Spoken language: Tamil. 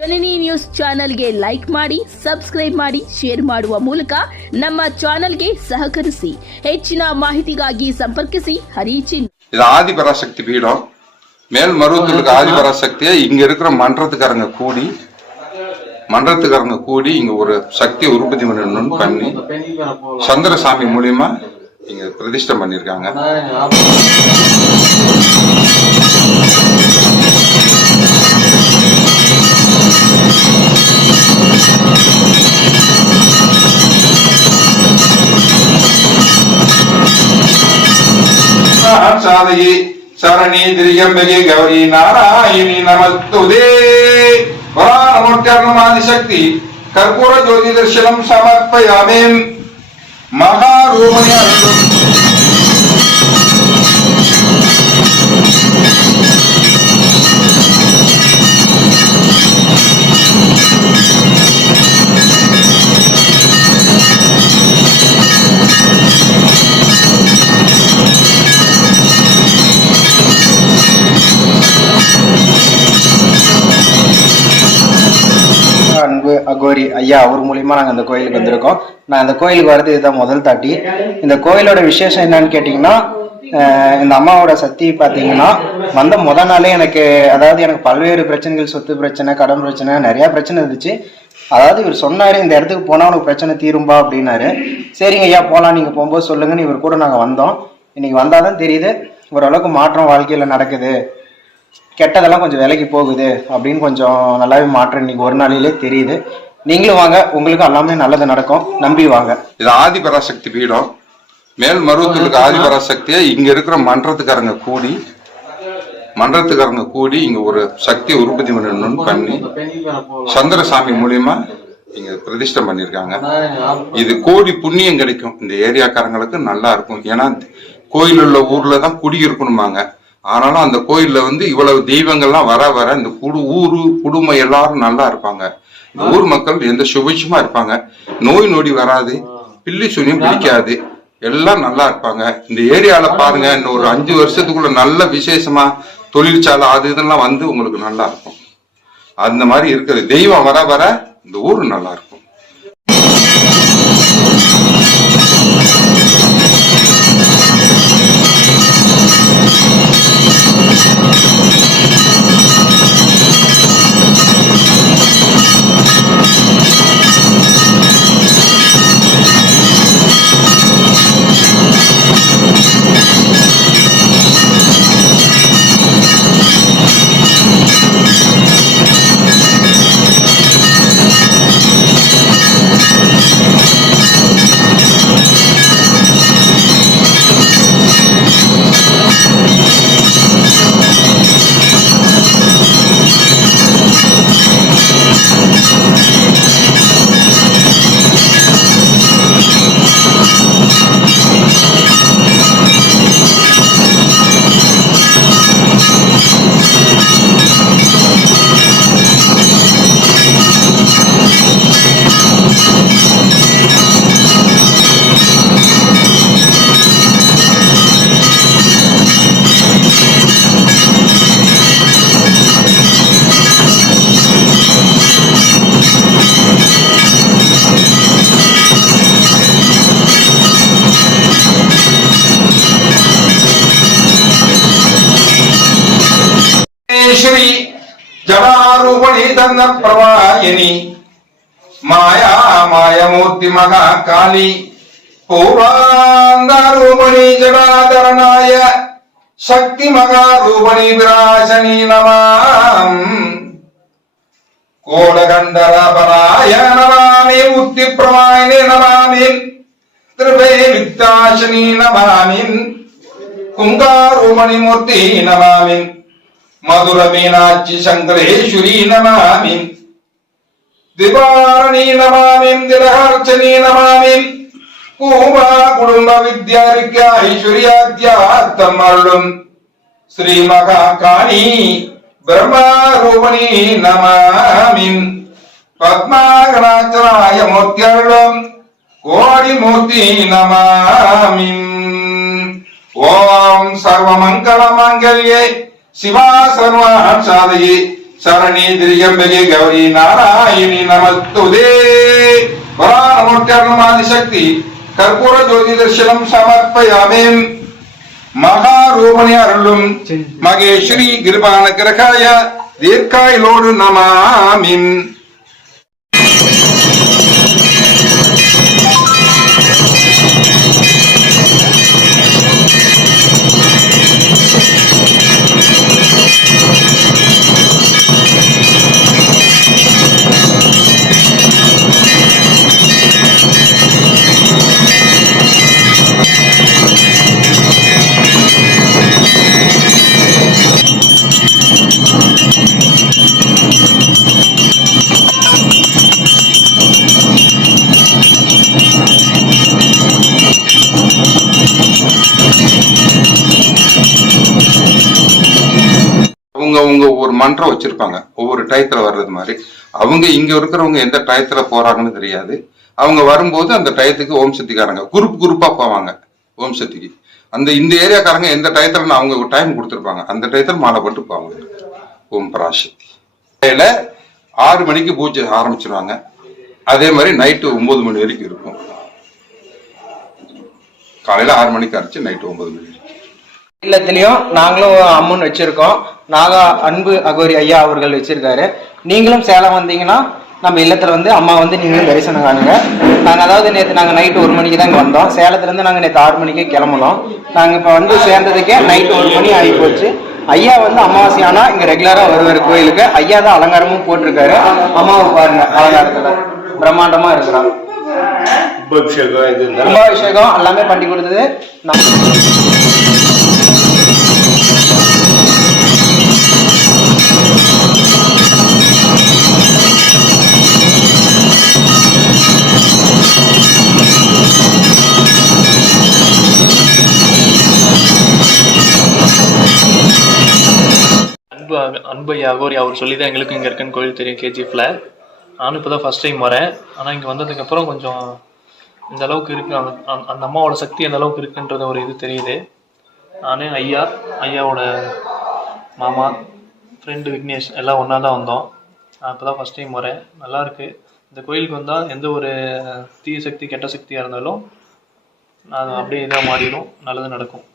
ಜನನಿ ನ್ಯೂಸ್ ಚಾನೆಲ್ಗೆ ಲೈಕ್ ಮಾಡಿ, ಸಬ್ಸ್ಕ್ರೈಬ್ ಮಾಡಿ, ಶೇರ್ ಮಾಡುವ ಮೂಲಕ ನಮ್ಮ ಚಾನೆಲ್ಗೆ ಸಹಕರಿಸಿ. ಹೆಚ್ಚಿನ ಮಾಹಿತಿಗಾಗಿ ಸಂಪರ್ಕಿಸಿ ಹರಿಚಿನ್. இது ஆதிபராசக்தி பீடம். மேல்மருவத்தூருக்கு ஆதிபராசக்தியை இங்க இருக்கிற மன்றத்துக்காரங்க கூடி இங்க ஒரு சக்தியை உற்பத்தி பண்ணி சந்திரசாமி மூலியமா இங்க பிரதிஷ்டம் பண்ணிருக்காங்க. சாதகி சரணி திரியம்பகி கௌரி நாராயணி நமஸ்துதே. நமோத்கர்ணமாதிசக்தி கற்பூர ஜோதி தர்சனம் சமர்ப்பயாமி. மகாரூபணி அருளும் அன்பு அகோரி ஐயா அவர் மூலியமா நாங்க அந்த கோயிலுக்கு வந்திருக்கோம். நான் அந்த கோயிலுக்கு வரது இதுதான் முதல் தாட்டி. இந்த கோயிலோட விசேஷம் என்னன்னு கேட்டீங்கன்னா, இந்த அம்மாவோட சக்தி பாத்தீங்கன்னா வந்த முத நாளே எனக்கு பல்வேறு பிரச்சனைகள், சொத்து பிரச்சனை, கடன் பிரச்சனை, நிறைய பிரச்சனை இருந்துச்சு. அதாவது இவர் சொன்னாரு, இந்த இடத்துக்கு போனா உனக்கு பிரச்சனை தீரும்பா அப்படின்னாரு. சரிங்க ஐயா போலாம், நீங்க போகும்போது சொல்லுங்கன்னு இவர் கூட நாங்க வந்தோம். இன்னைக்கு வந்தாதான் தெரியுது ஓரளவுக்கு மாற்றம் வாழ்க்கையில நடக்குது, கெட்டதெல்லாம் கொஞ்சம் விலைக்கு போகுது அப்படின்னு கொஞ்சம் நல்லாவே மாற்றம் இன்னைக்கு ஒரு நாளிலே தெரியுது. நீங்களும் வாங்க, உங்களுக்கு எல்லாமே நல்லது நடக்கும், நம்பி வாங்க. இது ஆதிபராசக்தி பீடம். மேல்மருவத்தூருக்கு ஆதிபராசக்தியை இங்க இருக்கிற மன்றத்துக்காரங்க கூடி இங்க ஒரு சக்தியை உற்பத்தி பண்ணி சந்திரசாமி மூலியமா இங்க பிரதிஷ்டம் பண்ணிருக்காங்க. இது கோடி புண்ணியம் கிடைக்கும், இந்த ஏரியாக்காரங்களுக்கு நல்லா இருக்கும். ஏன்னா கோயில் உள்ள ஊர்ல தான் குடி இருக்கணுமாங்க. ஆனாலும் அந்த கோயில்ல இவ்வளவு தெய்வங்கள்லாம் வர இந்த ஊரு குடும்பம் எல்லாரும் நல்லா இருப்பாங்க. இந்த ஊர் மக்கள் எந்த சுபிட்சமா இருப்பாங்க, நோய் நொடி வராது, பில்லி சுனியும் பிடிக்காது, எல்லாம் நல்லா இருப்பாங்க. இந்த ஏரியால பாருங்க, இன்னும் ஒரு 5 வருஷத்துக்குள்ள நல்ல விசேஷமா தொழிற்சாலை அது இதெல்லாம் உங்களுக்கு நல்லா இருக்கும். அந்த மாதிரி இருக்குது. தெய்வம் வர இந்த ஊரு நல்லா இருக்கும். श्री जडारूपणी तन्न प्रवाहिनी माया मायमूर्ति महाकाली पूर्वांगारूपणी जडाधरणाय शक्ति महारूपणी विराजनी नमाम. कोडगंडरापराय नमामि, मुक्ति प्रवाहिनी नमामि, त्रिवे वित्ताशनी नमामि, कुंगारूपणी मूर्ति नमामि, मधुर मीनाक्षी शंकरेश्वरी नमामि, दिवारणी नमामि, दिलहर्चनी नमामि, कुमा कुटुंब विद्यार्घ्य ऐश्वर्याद्यार्थम अरुளும் श्री महाकाली ब्रह्मरूपिणी नमामि, पद्मागणाचलाय मूर्ति अरुளும் கோடி மூர்த்தி नमामि. ஓம் சர்வமங்கள மங்கல்யே சிவா சர்வார்த்த சாதகி சரணி திரியம்பகே கௌரி நாராயணி நமஸ்துதே வரானமோத்கர்ணமாதிசக்தி கற்பூர ஜோதி தர்சனம் சமர்ப்பயாமேன் மகாரூபணி அருளும் மகேஸ்வரி கிருபான கிரகாய தீர்க்காயிலோடு நமாமின். அவங்க ஒரு மன்றம் வச்சிருப்பாங்க ஒவ்வொரு டயத்துல வர்றது மாதிரி. அவங்க இங்க இருக்கிறவங்க எந்த டயத்துல போறாங்கன்னு தெரியாது. அவங்க வரும்போது அந்த டயத்துக்கு ஓம் சக்திக்காரங்க குரூப்பா போவாங்க ஓம் சக்திக்கு. இந்த ஏரியாக்காரங்க எந்த டயத்துல அவங்க ஒரு டைம் கொடுத்துருப்பாங்க, அந்த டயத்துல மாலை போட்டு போவாங்க. ஓம் பராசக்தி 6 மணிக்கு பூஜை ஆரம்பிச்சிருவாங்க. அதே மாதிரி நைட்டு 9 மணி வரைக்கும் இருக்கும். காலையில 6 மணிக்கு அரைச்சு நைட்டு 9 மணி வரைக்கும். இல்லத்திலயும் நாங்களும் அம்மன் வச்சிருக்கோம். நாகா அன்பு அகோரி ஐயா அவர்கள் வச்சிருக்காரு. நீங்களும் சேலம் வந்தீங்கன்னா நம்ம இல்லத்துல வந்து அம்மா வந்து நீங்களும் தரிசனம் காணுங்க. அதாவது நேற்று நாங்கள் நைட்டு 1 மணிக்கு தான் இங்கே வந்தோம். சேலத்துலேருந்து நாங்கள் நேற்று 6 மணிக்கே கிளம்பணும். நாங்கள் இப்போ வந்து சேர்ந்ததுக்கே நைட்டு 1 மணி ஆகி போச்சு. ஐயா வந்து அமாவாசை ஆனா இங்க ரெகுலரா வருவார் கோயிலுக்கு. ஐயா தான் அலங்காரமும் போட்டிருக்காரு. அம்மாவை பாருங்க அலங்காரத்துல பிரம்மாண்டமா இருக்கிறான். கும்பாபிஷேகம் எல்லாமே பண்ணி கொடுத்தது அன்பு அகோரி அவர் சொல்லி தான் எங்களுக்கும் இங்கே இருக்குன்னு கோயில் தெரியும் கேஜிஎஃப்ல. நானும் இப்போ தான் ஃபஸ்ட் டைம் வரேன். ஆனால் இங்கே வந்ததுக்கப்புறம் கொஞ்சம் இந்த அளவுக்கு இருக்குது, அந்த அம்மாவோட சக்தி அந்த அளவுக்கு இருக்குன்றது ஒரு இது தெரியுது. நானே ஐயாவோட மாமா ஃப்ரெண்டு விக்னேஷ் எல்லாம் ஒன்றா தான் வந்தோம். நான் இப்போ தான் ஃபஸ்ட் டைம் வரேன். நல்லாயிருக்கு. இந்த கோயிலுக்கு வந்தால் எந்த ஒரு தீய சக்தி கெட்ட சக்தியாக இருந்தாலும் அது அப்படியே இதாக மாறிடும், நல்லது நடக்கும்.